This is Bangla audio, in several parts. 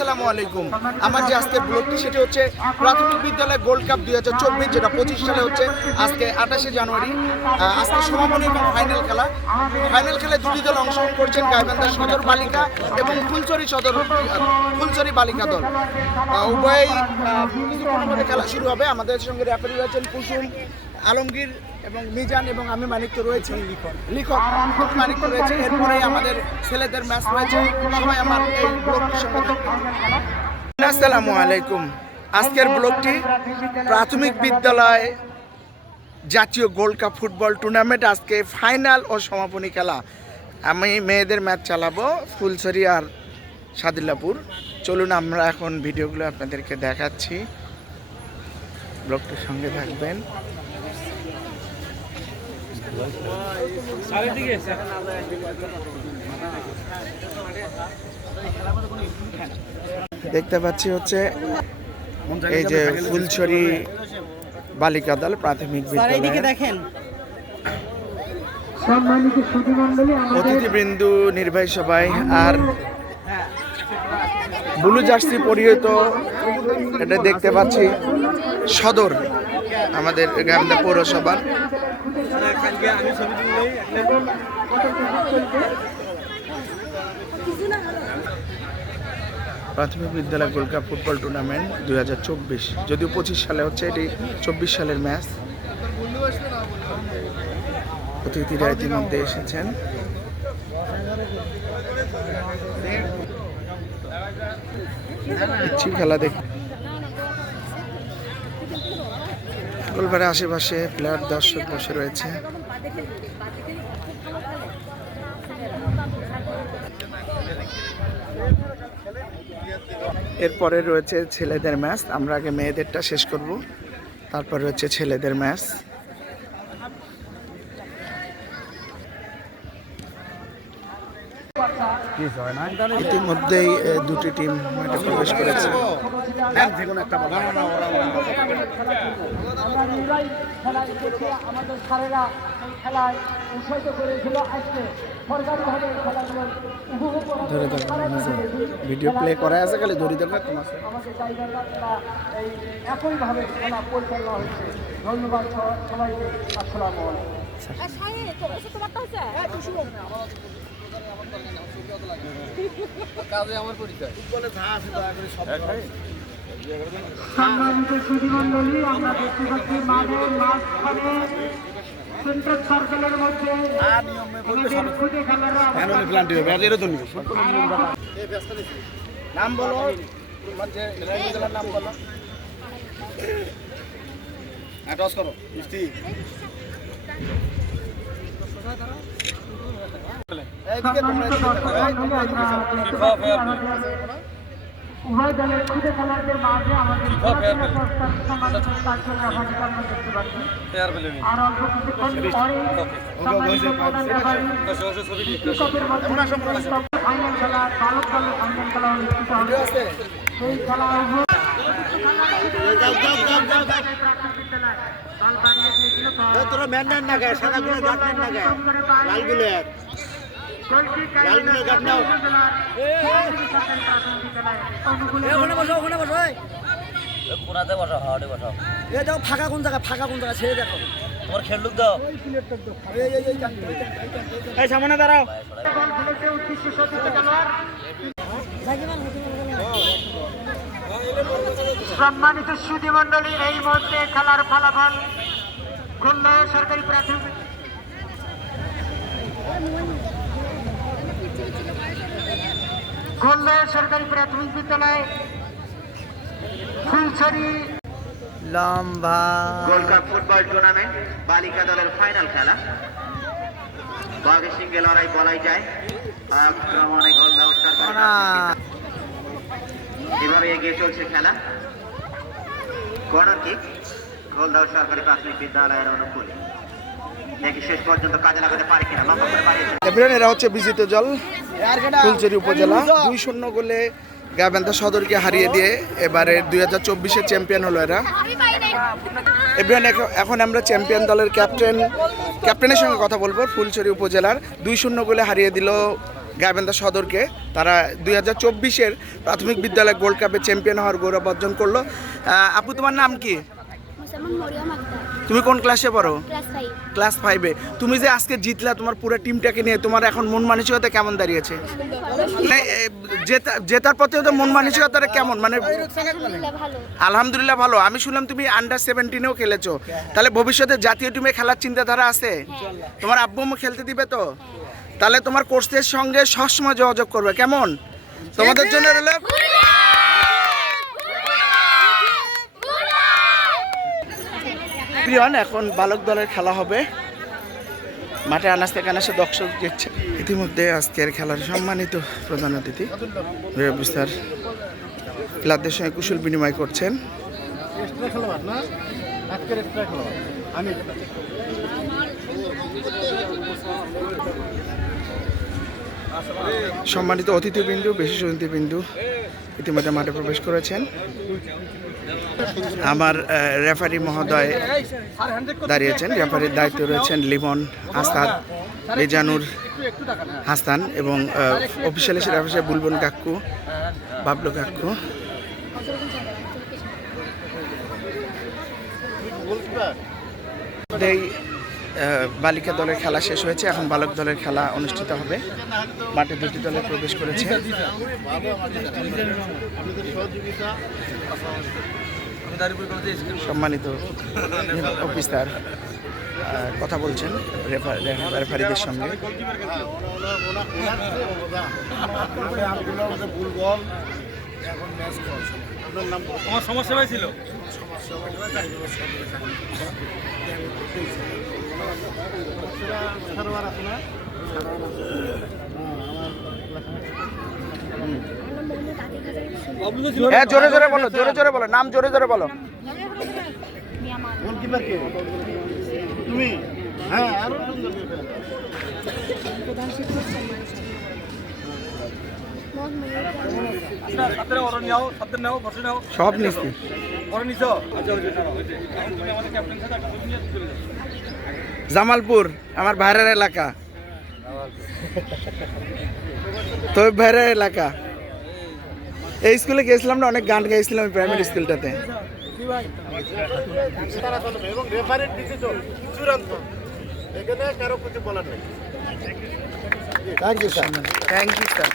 আসসালামু আলাইকুম। আমার যে আজকের ব্লগটি সেটি হচ্ছে প্রাথমিক বিদ্যালয় গোল্ড কাপ 2024, যেটা 25 সালে হচ্ছে আজকে 28শে জানুয়ারি। আজকে সমাপনী এবং ফাইনাল খেলায় দুটি দল অংশগ্রহণ করছেন, গাইবান্ধা সদর বালিকা এবং ফুলছড়ি বালিকা দল। উভয়ই কিছুক্ষণের খেলা শুরু হবে। আমাদের সঙ্গে রেফারি রয়েছেন কুসুম, আলমগীর এবং মিজান এবং আমি মানিক তো রয়েছে, লিখক মানিক তো রয়েছে। এরপরে আমাদের ছেলেদের ম্যাচ রয়েছে। সবাই আমার এই ব্লগটির সঙ্গে থাকবেন। আসসালামু আলাইকুম। আজকের ব্লগটি প্রাথমিক বিদ্যালয় জাতীয় গোল্ড কাপ ফুটবল টুর্নামেন্ট, আজকে ফাইনাল ও সমাপনী খেলা। আমি মেয়েদের ম্যাচ চালাবো ফুলছড়ি আর সাদিল্লাপুর। চলুন আমরা এখন ভিডিওগুলো আপনাদেরকে দেখাচ্ছি, ব্লগটির সঙ্গে থাকবেন। দেখতে পাচ্ছি হচ্ছে এই যে ফুলছড়ি বালিকা দল প্রাথমিক বিদ্যালয়। দেখেন অতিথিবৃন্দ, নির্বাহী সবাই আর ব্লু জার্সি পরিহিত, এটা দেখতে পাচ্ছি সদর আমাদের গাইবান্ধা পৌরসভা। প্রাথমিক বিদ্যালয় গোল্ড কাপ ফুটবল টুর্নামেন্ট 2024, যদিও 25 সালে হচ্ছে, এটি 24 সালের ম্যাচ। অতিথিরা ইতিমধ্যে এসেছেন। ইচ্ছি খেলা দেখ গোলবারের আশেপাশে প্লেয়ার দর্শক বসে রয়েছে। এরপরে রয়েছে ছেলেদের ম্যাচ। আমরা আগে মেয়েদেরটা শেষ করব, তারপর রয়েছে ছেলেদের ম্যাচ। ইতিমধ্যেই দুটি টিম মাঠে প্রবেশ করেছে। ভিডিও প্লে করা আছে, খালি ধরি দেবে তোমার। একইভাবে খেলা পরিচালনা হচ্ছে। ধন্যবাদ সবাইকে। আসসালামু সম্মানিত সুধীমণ্ডলী, আমরা দেখতে পাচ্ছি মাঠের মাঝখানে সেন্টার সার্কেলের মধ্যে খুদে খেলারা নাম বলো, নাম বলো, টস করো। উভয় দলের খুদে খেলাদের মাঝে আমাদের দেখতে পাচ্ছি। আর অল্প কিছুক্ষণ ফাইনাল খেলা, বালক দলের ফাইনাল খেলা অনুষ্ঠিত হবে। সেই খেলা তোরা ম্যান না গায়ে, সাদা গুলো গাছ না গায়ে, লাল গুলো ফাঁকা কোন জায়গা ছেড়ে দেখো। তোমার খেলুক দাও, সামনে দাঁড়াও। সম্মানিত সুধীমণ্ডলী, এই মুহূর্তে খেলার ফলাফল খুলনা সরকারি প্রাথমিক বিদ্যালয় ফুলছড়ি লম্বা গোল্ড কাপ ফুটবল টুর্নামেন্ট বালিকা দলের ফাইনাল খেলা। বাঘের সিঙ্গে লড়াই বলাই যায়। আক্রমণে গোল দেওয়া এভাবে এগিয়ে চলছে খেলা। কর্নার কিক, গোল দেওয়া সরকারি প্রাথমিক বিদ্যালয়ের অনুকূলে। দেখি শেষ পর্যন্ত কাজে লাগাতে পারে কিনা। লম্বা করে বাড়িয়েছে। এরা হচ্ছে বিজিত দল ফুলছড়ি উপজেলা 2-0 গোলে গাইবান্ধা সদরকে হারিয়ে দিয়ে এবারে 2024-এর চ্যাম্পিয়ন হলো এরা। এখন আমরা চ্যাম্পিয়ন দলের ক্যাপ্টেনের সঙ্গে কথা বলবো। ফুলছড়ি উপজেলার 2-0 গোলে হারিয়ে দিল গাইবান্ধা সদরকে। তারা 2024-এর প্রাথমিক বিদ্যালয় গোল্ড কাপে চ্যাম্পিয়ন হওয়ার গৌরব অর্জন করলো। আপু, তোমার নাম কি? তুমি কোন ক্লাসে পড়ো? ক্লাস 5-এ। তুমি যে আজকে জিতলা তোমার পুরো টিমটাকে নিয়ে, তোমার এখন মন মানসিকতা কেমন দাঁড়িয়েছে? জেতার পথে তো মন মানসিকতাটা কেমন? মানে আলহামদুলিল্লাহ ভালো। আমি শুনলাম তুমি আন্ডার 17-এও খেলেছো, তাহলে ভবিষ্যতে জাতীয় টিমে খেলার চিন্তাধারা আছে? তোমার আব্বু আম্মু খেলতে দিবে তো? তাহলে তোমার কোচের সঙ্গে সবসময় যোগাযোগ করবে, কেমন? তোমাদের জন্য রইল প্রিয়ন। এখন বালক দলের খেলা হবে, মাঠে আনাচে কানাচে দর্শক দেখছে। ইতিমধ্যে আজকের খেলার সম্মানিত প্রধান অতিথি বিস্তার প্লেয়ারদের সঙ্গে কুশল বিনিময় করছেন। সম্মানিত অতিথিবৃন্দু, বিশেষ অতিথিবৃন্দু ইতিমধ্যে মাঠে প্রবেশ করেছেন। আমার রেফারি মহোদয় দাঁড়িয়েছেন। রেফারির দায়িত্বে রয়েছেন লিমন, আসাদ, রেজানুর হাসান এবং অফিসিয়াল রেফারি বুলবুল কাক্কু, বাবলু কাক্কু। এই বালিকা দলের খেলা শেষ হয়েছে, এখন বালক দলের খেলা অনুষ্ঠিত হবে। মাঠে দুটি দলে প্রবেশ করেছে। সম্মানিত অফিসার কথা বলছেন রেফারিদের সঙ্গে। আমার সমস্যা হয়েছিল। জোরে জোরে বলো, জোরে জোরে বলো, নাম জোরে জোরে বলো। তুমি হ্যাঁ আরো সব নিচ্ছি। জামালপুর আমার ভাইয়ের এলাকা, তো ভাইয়ের এলাকা। এই স্কুলে গেছিলাম না, অনেক গান গাইছিলাম প্রাইমারি স্কুলটাতে। এবং রেফারির ডিসিশন চূড়ান্ত, এখানে কারো কিছু বলার নেই। Thank you sir. Thank you sir.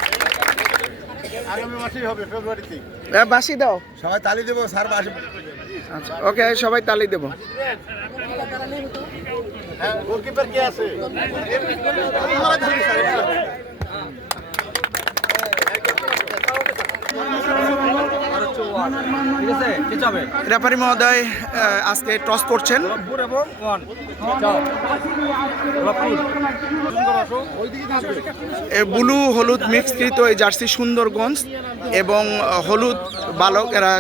আগামী মাসেই হবে, ফেব্রুয়ারিতে। বাসি দাও, সবাই তালি দেবো স্যার। বাসি আচ্ছা, ওকে, সবাই তালি দেবো। হ্যাঁ, গোলকিপার কে আছে? রেফারি মহোদয় আজকে টস করছেন। ব্লু হলুদ মিক্সকৃত এই জার্সি সুন্দরগঞ্জ এবং হলুদ বালক, এরা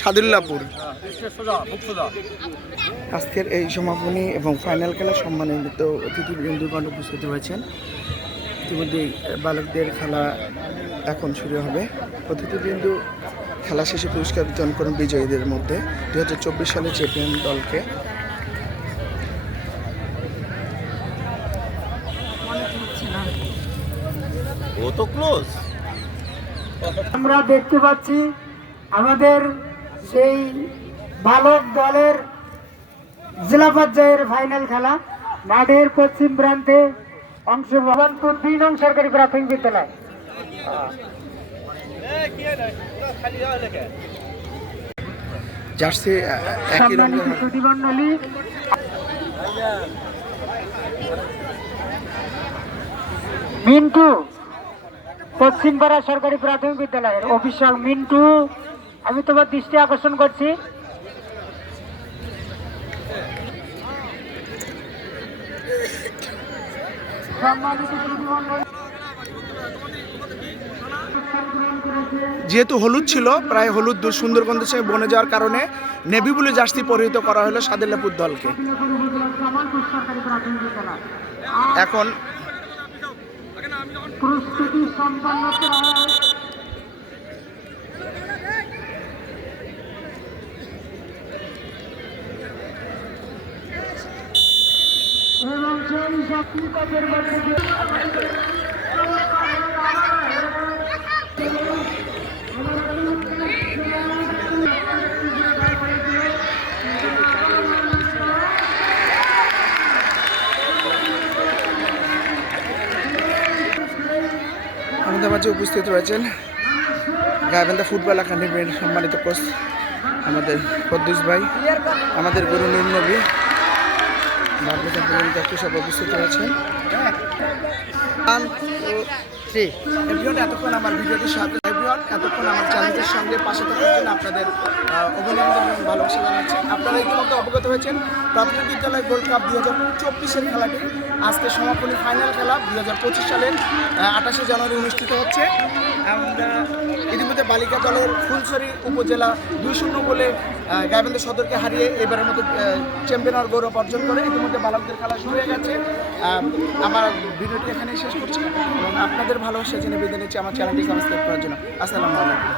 সাদুল্লাপুর। আজকের এই সমাপনী এবং ফাইনাল খেলা সম্মানিত অতিথিবৃন্দগণ উপস্থিত হয়েছেন। ইতিমধ্যে বালকদের খেলা এখন শুরু হবে। অতিথিবৃন্দু খেলা শেষে পুরস্কার বিতরণ করেন বিজয়ীদের মধ্যে 2024 সালের চ্যাম্পিয়ন দলকে। আমরা দেখতে পাচ্ছি আমাদের সেই বালক দলের জেলা পর্যায়ের ফাইনাল খেলা। মাঠের পশ্চিম প্রান্তে ভবানপুর 2 নং সরকারি প্রাথমিক বিদ্যালয়। জার্সি একই রঙের। মিন্টু পশ্চিমপাড়া সরকারি প্রাথমিক বিদ্যালয়ের অফিসিয়াল মিন্টু, আমি তোমার দৃষ্টি আকর্ষণ করছি। যেহেতু হলুদ ছিল, প্রায় হলুদ সুন্দরগঞ্জের সঙ্গে বনে যাওয়ার কারণে নেভি ব্লু জার্সি পরিহিত করা হলো সাদুল্লাপুর দলকে। এখন প্রস্তুতি সম্পন্ন এবং সেই শক্তি কাজের মধ্যে মাঝে উপস্থিত রয়েছেন গাইবান্ধা ফুটবল একাডেমির সম্মানিত কোচ আমাদের কদ্দুস ভাই, আমাদের গুরু নূর নবী সব উপস্থিত রয়েছেন। এতক্ষণ আমার ভিডিওটির সাথে এতক্ষণ আমার চ্যানেলের সঙ্গে পাশে থাকার জন্য আপনাদের অভিনন্দন এবং ভালোবাসা জানাচ্ছি। আপনারা ইতিমধ্যে অবগত হয়েছেন প্রাথমিক বিদ্যালয় গোল্ড কাপ 2024-এর খেলাটি আজকে সমাপনী ফাইনাল খেলা 2025 সালের 28শে জানুয়ারি অনুষ্ঠিত হচ্ছে। আমরা ইতিমধ্যে বালিকা দলের ফুলছড়ি উপজেলা 2-0 বলে গাইবান্ধা সদরকে হারিয়ে এবারের মতো চ্যাম্পিয়ন হওয়ার গৌরব অর্জন করে ইতিমধ্যে বালকদের খেলা শুরু হয়ে গেছে। আমার ভিডিওটি এখানেই শেষ করছি এবং আপনাদের ভালোবাসা জেনে বিদায় নিচ্ছি আমার চ্যানেলটি সাবস্ক্রাইব করার জন্য। আসসালামু আলাইকুম।